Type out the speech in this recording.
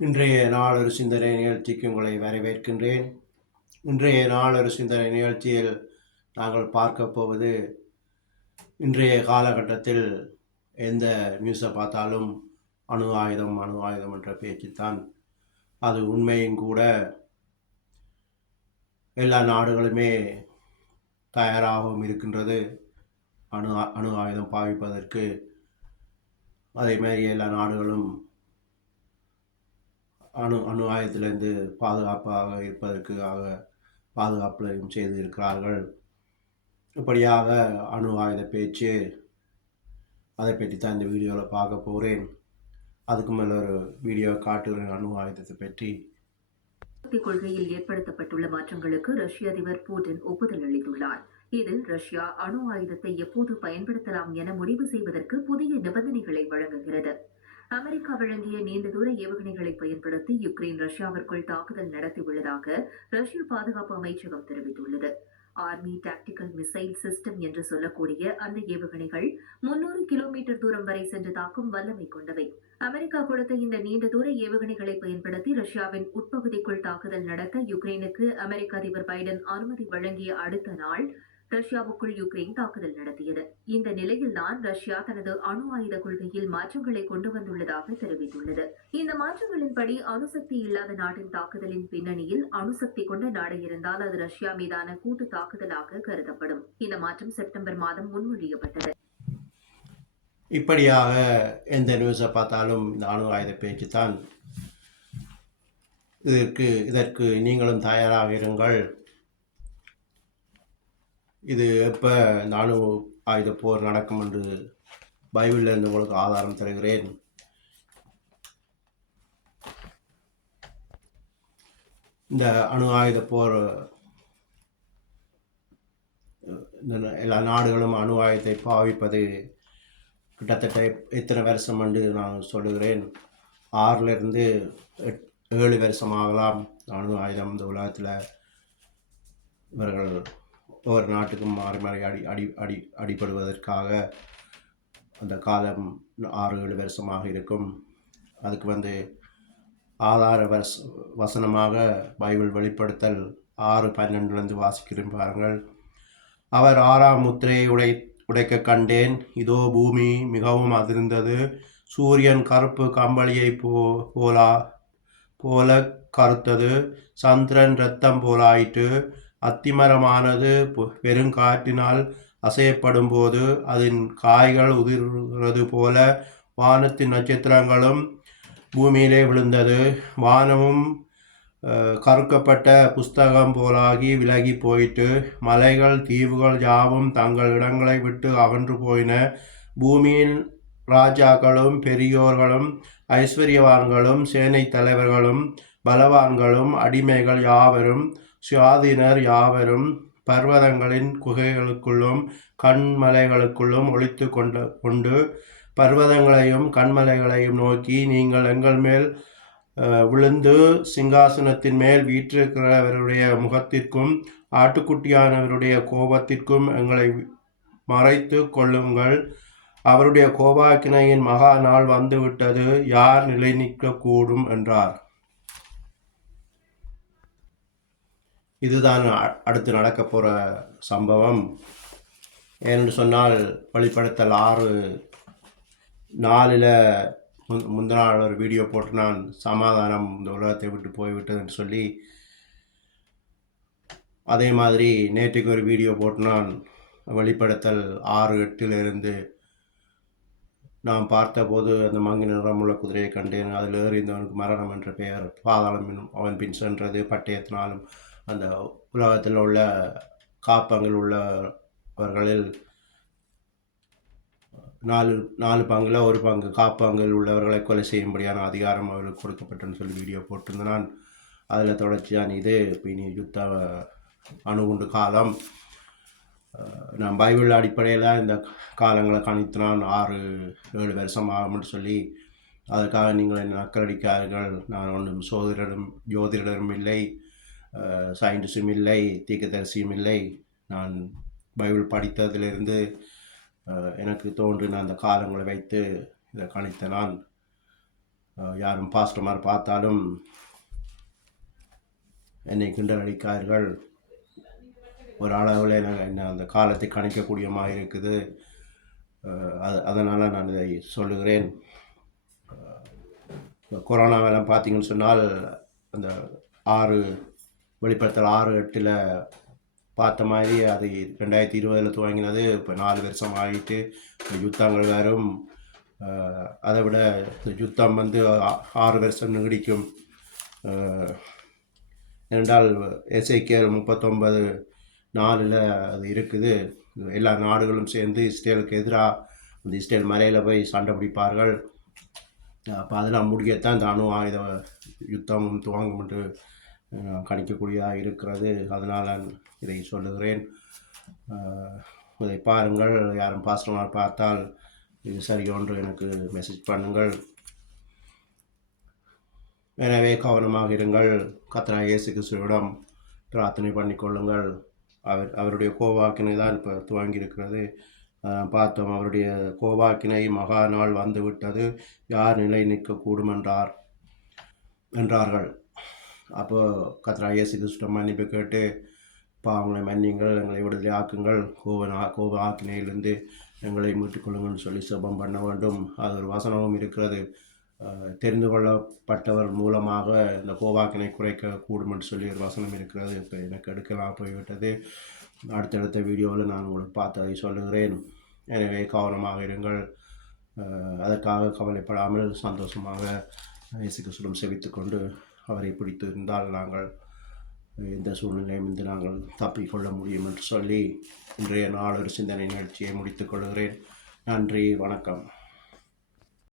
இன்றைய நாளொரு சிந்தனை நிகழ்ச்சிக்கு உங்களை வரவேற்கின்றேன். இன்றைய நாளொரு சிந்தனை நிகழ்ச்சியில் நாங்கள் பார்க்க போவது, இன்றைய காலகட்டத்தில் எந்த நியூஸை பார்த்தாலும் அணு ஆயுதம் அணு ஆயுதம் என்ற பேச்சுத்தான். அது உண்மையும் கூட. எல்லா நாடுகளுமே தயாராகவும் இருக்கின்றது அணு அணு ஆயுதம் பாவிப்பதற்கு. அதே மாதிரி எல்லா நாடுகளும் அணு ஆயுதத்திலிருந்து பாதுகாப்பாக இருப்பதற்காக பாதுகாப்புலையும் செய்து இருக்கிறார்கள். இப்படியாக அணு ஆயுத பேச்சு, அதை பற்றி தான் இந்த வீடியோவில் பார்க்க போகிறேன். அதுக்கு மேலே ஒரு வீடியோ காட்டுகிறேன் அணு ஆயுதத்தை பற்றி. கொள்கையில் ஏற்படுத்தப்பட்டுள்ள மாற்றங்களுக்கு ரஷ்ய அதிபர் புட்டின் ஒப்புதல் அளித்துள்ளார். இதில் ரஷ்யா அணு ஆயுதத்தை எப்போது பயன்படுத்தலாம் என முடிவு செய்வதற்கு புதிய நிபந்தனைகளை வழங்குகிறது. அமெரிக்கா வழங்கிய நீண்ட தூர ஏவுகணைகளை பயன்படுத்தி யுக்ரைன் ரஷ்யாவிற்குள் தாக்குதல் நடத்தியுள்ளதாக ரஷ்ய பாதுகாப்பு அமைச்சகம் தெரிவித்துள்ளது. ஆர்மி டாக்டிக்கல் மிசைல் சிஸ்டம் என்று சொல்லக்கூடிய அந்த ஏவுகணைகள் 300 கிலோமீட்டர் தூரம் வரை சென்று தாக்கும் வல்லமை கொண்டவை. அமெரிக்கா கொடுத்த இந்த நீண்ட தூர ஏவுகணைகளை பயன்படுத்தி ரஷ்யாவின் உட்பகுதிக்குள் தாக்குதல் நடத்த யுக்ரைனுக்கு அமெரிக்க அதிபர் பைடன் அனுமதி வழங்கிய அடுத்த நாள் ரஷ்யாவுக்குள் யுக்ரைன் தாக்குதல் நடத்தியது. இந்த நிலையில்தான் ரஷ்யா தனது அணு ஆயுத கொள்கையில் மாற்றங்களை கொண்டு வந்துள்ளதாக தெரிவித்துள்ளது. இந்த மாற்றங்களின்படி அணுசக்தி இல்லாத நாட்டின் தாக்குதலின் பின்னணியில் அணுசக்தி கொண்ட நாடு இருந்தால் அது ரஷ்யா மீதான கூட்டு தாக்குதலாக கருதப்படும். இந்த மாற்றம் செப்டம்பர் மாதம் முன்மொழியப்பட்டது. இப்படியாக எந்த நியூஸை பார்த்தாலும் இந்த அணு ஆயுத பேச்சு தான். இதற்கு நீங்களும் தயாராக இருங்கள். இது எப்போ இந்த அணு ஆயுத போர் நடக்கும் என்று பைபிளில் இருந்து உங்களுக்கு ஆதாரம் தருகிறேன். இந்த அணு ஆயுத போர், எல்லா நாடுகளும் அணு ஆயுதத்தை பாவிப்பது கிட்டத்தட்ட எத்தனை வருஷம் என்று நான் சொல்லுகிறேன். 6லிருந்து 7 வருஷம் ஆகலாம். அணு ஆயுதம் இந்த உலகத்தில் இவர்கள் ஒவ்வொரு நாட்டுக்கும் மாறி மாறி அடிபடுவதற்காக அந்த காலம் 6-7 வருஷமாக இருக்கும். அதுக்கு ஆதார வசனமாக பைபிள் வெளிப்படுத்தல் 6:12 வாசிக்கிறேன் பாருங்கள். அவர் 6ஆம் முத்திரையை உடைக்க கண்டேன். இதோ பூமி மிகவும் அதிர்ந்தது. சூரியன் கருப்பு கம்பளியை போல கருத்தது. சந்திரன் இரத்தம் போலாயிற்று. அத்திமரமானது பெருங்காற்றினால் அசையப்படும் போது அதன் காய்கள் உதிர்கிறது போல வானத்தின் நட்சத்திரங்களும் பூமியிலே விழுந்தது. வானமும் கறுக்கப்பட்ட புஸ்தகம் போலாகி விலகி போயிட்டு. மலைகள் தீவுகள் யாவும் தங்கள் இடங்களை விட்டு அகன்று போயின. பூமியின் ராஜாக்களும் பெரியோர்களும் ஐஸ்வர்யவான்களும் சேனை தலைவர்களும் பலவான்களும் அடிமைகள் யாவரும் சுயாதீனர் யாவரும் பர்வதங்களின் குகைகளுக்குள்ளும் கண்மலைகளுக்குள்ளும் ஒளித்து கொண்டு பர்வதங்களையும் கண்மலைகளையும் நோக்கி, நீங்கள் எங்கள் மேல் விழுந்து சிங்காசனத்தின் மேல் வீற்றிருக்கிறவருடைய முகத்திற்கும் ஆட்டுக்குட்டியானவருடைய கோபத்திற்கும் எங்களை மறைத்து கொள்ளுங்கள். அவருடைய கோபாக்கினையின் மகா நாள் வந்துவிட்டது. யார் நிலை நிற்கக்கூடும் என்றார். இதுதான் அடுத்து நடக்க போகிற சம்பவம். ஏனென்று சொன்னால், வெளிப்படுத்தல் 6:4 முந்தின நாள் ஒரு வீடியோ போட்டு நான் சமாதானம் இந்த உலகத்தை விட்டு போய்விட்டதுன்னு சொல்லி, அதே மாதிரி நேற்றுக்கு ஒரு வீடியோ போட்டு நான் வெளிப்படுத்தல் 6:8 நான் பார்த்தபோது அந்த மங்கி நிறமுள்ள குதிரையை கண்டேன். அதில் ஏறிந்தவனுக்கு மரணம் என்ற பெயர், பாதாளம் அவன் பின் சென்றது. பட்டயத்தினாலும் அந்த உலகத்தில் உள்ள காப்பங்கள் உள்ளவர்களில் 4 பங்கில் 1 பங்கு காப்பங்கள் உள்ளவர்களை கொலை செய்யும்படியான அதிகாரம் அவர்களுக்கு கொடுக்கப்பட்டன்னு சொல்லி வீடியோ போட்டிருந்தேன் நான். அதில் தொடர்ச்சியான இது இனி யுத்த அணுகுண்டு காலம். நான் பைபிள் அடிப்படையில் இந்த காலங்களை கணித்து நான் 6-7 வருஷம் ஆகும்னு சொல்லி, அதற்காக நீங்கள் என்னை நக்கலடிக்கார்கள். நான் ஒன்றும் ஜோதிடரும் இல்லை, சயின்டிஸ்டும் இல்லை, தீர்க்கதரிசியும் இல்லை. நான் பைபிள் படித்ததிலிருந்து எனக்கு தோன்றின அந்த காலங்களை வைத்து இதை கணித்த நான். யாரும் பாஸ்டமார் பார்த்தாலும் என்னை கிண்டல் அடிக்கார்கள். ஒரு அளவில் என்ன அந்த காலத்தை கணிக்கக்கூடியமாக இருக்குது. அதனால் நான் இதை சொல்லுகிறேன். கொரோனாவெல்லாம் பார்த்தீங்கன்னு சொன்னால் அந்த 6 வெளிப்படுத்தல் 6-8 பார்த்த மாதிரி அது 2020 துவங்கினது. இப்போ 4 வருஷம் ஆகிட்டு யுத்தங்கள் வரும். அதை விட யுத்தம் 6 வருஷம் நீடிக்கும். என்றால் எசேக்கியேல் 39:4 அது இருக்குது. எல்லா நாடுகளும் சேர்ந்து இஸ்ரேலுக்கு எதிராக அந்த இஸ்ரேல் மலையில் போய் சண்டை பிடிப்பார்கள். அப்போ அதெல்லாம் முடியத்தான் இந்த அணு ஆயுத யுத்தம் துவங்கும் என்று கணிக்கக்கூடியதாக இருக்கிறது. அதனால் நான் இதை சொல்லுகிறேன். இதை பாருங்கள். யாரும் பாஸ்டமார் பார்த்தால் இது சரியொன்று எனக்கு மெசேஜ் பண்ணுங்கள். எனவே கவனமாக இருங்கள். கர்த்தராகிய இயேசு கிறிஸ்துவிடம் பிரார்த்தனை பண்ணிக்கொள்ளுங்கள். அவருடைய கோவாக்கினை தான் இப்போ துவங்கி இருக்கிறது. பார்த்தோம், அவருடைய கோவாக்கினை மகா நாள் வந்து விட்டது, யார் நிலை நிற்கக்கூடும் என்றார்கள். அப்போது கர்த்தராகிய இயேசு கிறிஸ்துவிடம் மன்னிப்பு கேட்டு பாவங்களை மன்னிங்கள், எங்களை விடுதலை ஆக்குங்கள், கோப ஆக்கினையிலிருந்து எங்களை மீட்டுக்கொள்ளுங்கள்னு சொல்லி செபம் பண்ண வேண்டும். அது ஒரு வசனமும் இருக்கிறது. தெரிந்து கொள்ளப்பட்டவர் மூலமாக இந்த கோவாக்கினை குறைக்க கூடும் என்று சொல்லி ஒரு வசனம் இருக்கிறது. இப்போ எனக்கு எடுக்கலாம் போய்விட்டது. அடுத்தடுத்த வீடியோவில் நான் உங்களுக்கு பார்த்து அதை சொல்லுகிறேன். எனவே கவனமாக இருங்கள். அதற்காக கவலைப்படாமல் சந்தோஷமாக இயேசு கிறிஸ்துவிடம் செபித்துக்கொண்டு அவரை பிடித்து இருந்தால் நாங்கள் இந்த சூழ்நிலையிலிருந்து நாங்கள் தப்பிக்கொள்ள முடியும் என்று சொல்லி இன்றைய நாள் ஒரு சிந்தனை நிகழ்ச்சியை முடித்துக் கொள்கிறேன். நன்றி, வணக்கம்.